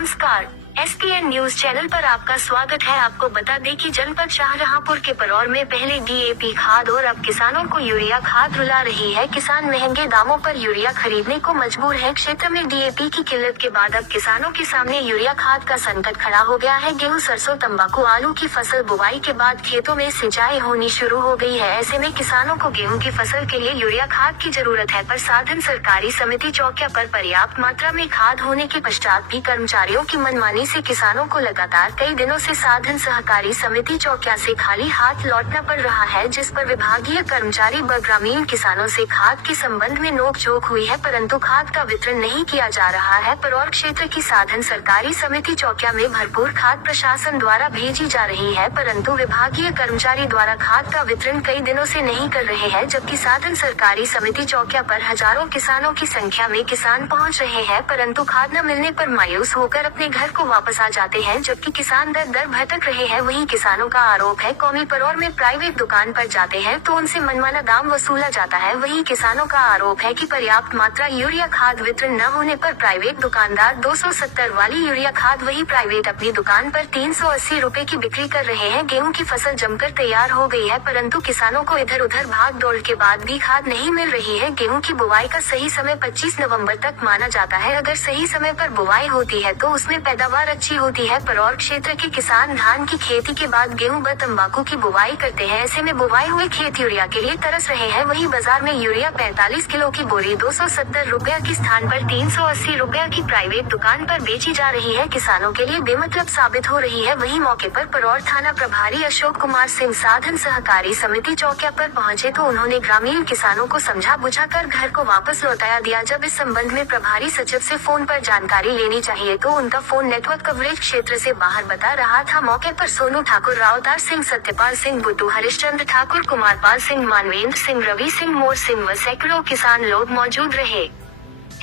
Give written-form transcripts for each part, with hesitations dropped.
नमस्कार, ESPN news channel पर आपका स्वागत है। आपको बता दें कि जनपद शाहजहांपुर के परौर में पहले डीएपी खाद और अब किसानों को यूरिया खाद रुला रही है। किसान महंगे दामों पर यूरिया खरीदने को मजबूर है। क्षेत्र में डीएपी की किल्लत के बाद अब किसानों के सामने यूरिया खाद का संकट खड़ा हो गया है। गेहूं, सरसों, तंबाकू, आलू की फसल बुवाई के बाद खेतों में सिंचाई होनी शुरू हो गई है। ऐसे में किसानों को गेहूं की फसल के लिए यूरिया खाद की जरूरत है। पर साधन सरकारी समिति चौकिया पर पर्याप्त मात्रा में खाद होने के पश्चात भी कर्मचारियों की मनमानी से किसानों को लगातार कई दिनों से साधन सहकारी समिति चौकिया से खाली हाथ लौटना पड़ रहा है, जिस पर विभागीय कर्मचारी व ग्रामीण किसानों से खाद के संबंध में नोकझोंक हुई है, परंतु खाद का वितरण नहीं किया जा रहा है। परौर क्षेत्र की साधन सरकारी समिति चौकिया में भरपूर खाद प्रशासन द्वारा भेजी जा रही है, परंतु विभागीय कर्मचारी द्वारा खाद का वितरण कई दिनों से नहीं कर रहे हैं। जबकि साधन सरकारी समिति चौकिया पर हजारों किसानों की संख्या में किसान पहुंच रहे हैं, परंतु खाद न मिलने पर मायूस होकर अपने घर को वापस आ जाते हैं। जबकि किसान दर दर भटक रहे हैं। वहीं किसानों का आरोप है, कौमी परौर में प्राइवेट दुकान पर जाते हैं तो उनसे मनमाना दाम वसूला जाता है। वहीं किसानों का आरोप है कि पर्याप्त मात्रा यूरिया खाद वितरण न होने पर प्राइवेट दुकानदार 270 वाली यूरिया खाद वही प्राइवेट अपनी दुकान पर 380 रुपए की बिक्री कर रहे हैं। गेहूं की फसल जमकर तैयार हो गई है, परंतु किसानों को इधर उधर भाग दौड़ के बाद भी खाद नहीं मिल रही है। गेहूं की बुवाई का सही समय 25 नवंबर तक माना जाता है। अगर सही समय पर बुवाई होती है तो उसमें पैदावार अच्छी होती है। परौर क्षेत्र के किसान धान की खेती के बाद गेहूं व तंबाकू की बुवाई करते हैं। ऐसे में बुवाई हुए खेत यूरिया के लिए तरस रहे हैं। वहीं बाजार में यूरिया 45 किलो की बोरी 270 रुपया के स्थान पर 380 रुपया की प्राइवेट दुकान पर बेची जा रही है। किसानों के लिए बेमतलब साबित हो रही है। वहीं मौके पर परौर थाना प्रभारी अशोक कुमार सिंह साधन सहकारी समिति चौकिया पर पहुंचे तो उन्होंने ग्रामीण किसानों को समझा बुझाकर घर को वापस लौटाया दिया। जब इस संबंध में प्रभारी सचिव से फोन पर जानकारी लेनी चाहिए तो उनका फोन नेटवर्क कवरेज क्षेत्र से बाहर बता रहा था। मौके पर सोनू ठाकुर, रावतार सिंह, सत्यपाल सिंह, बुद्धू, हरिश्चंद्र ठाकुर, कुमारपाल सिंह, मानवेंद्र सिंह, रवि सिंह, मोर सिंह व सैकड़ों किसान लोग मौजूद रहे।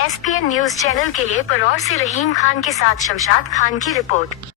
एसपीएन न्यूज चैनल के लिए परौर से रहीम खान के साथ शमशाद खान की रिपोर्ट।